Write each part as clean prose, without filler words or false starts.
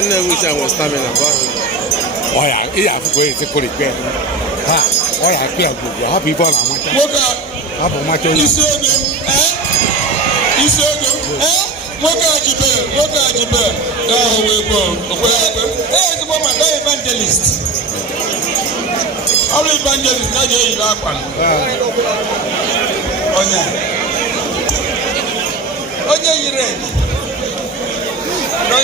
Nnewi was stamina. Oh yeah, yeah, I'm going to put it back. Oh yeah, I can't go. Happy born, I'm not. Happy much. You said, what are you doing? What are you doing? Oh, we go. Hey, the woman, the evangelist. All evangelists, not you, that one. Oh, yeah, you're ready. No,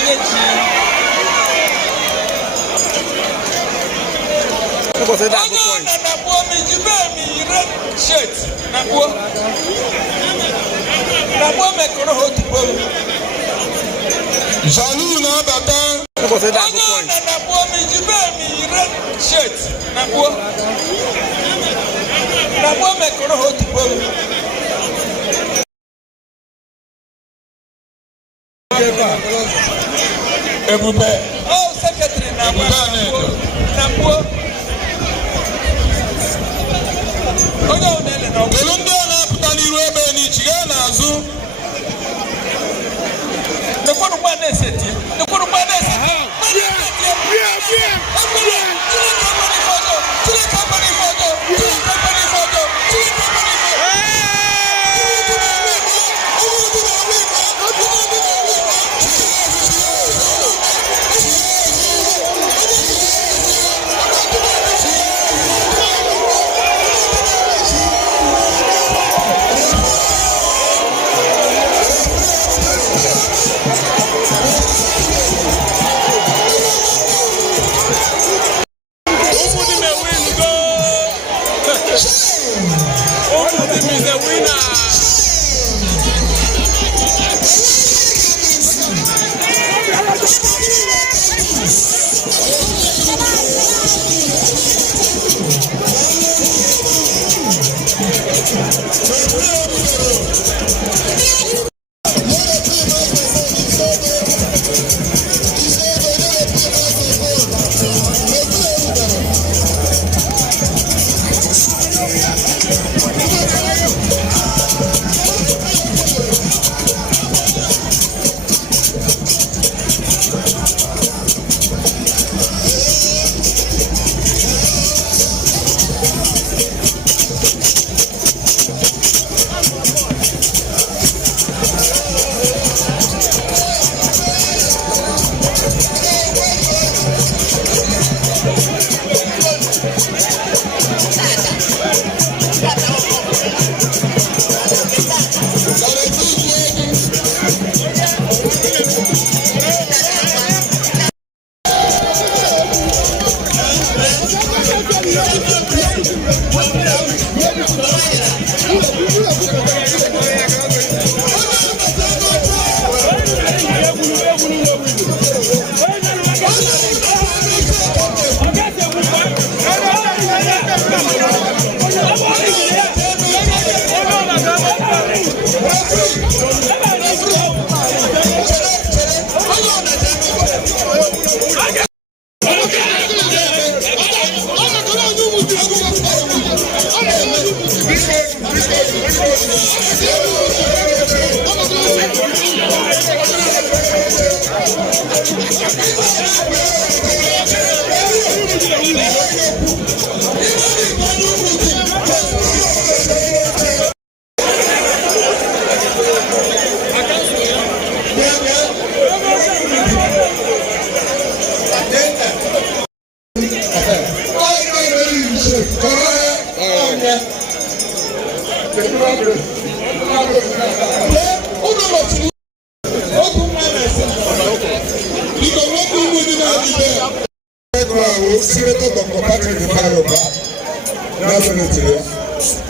what's that? Oh, secretary,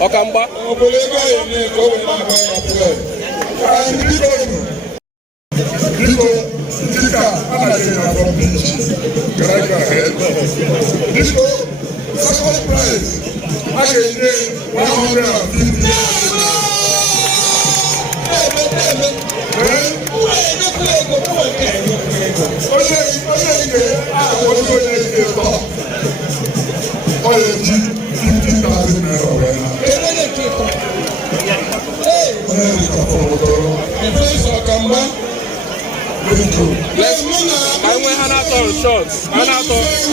Ọka Mgba. Second prize, I can get 150. I went Hanaton shots. Hanaton.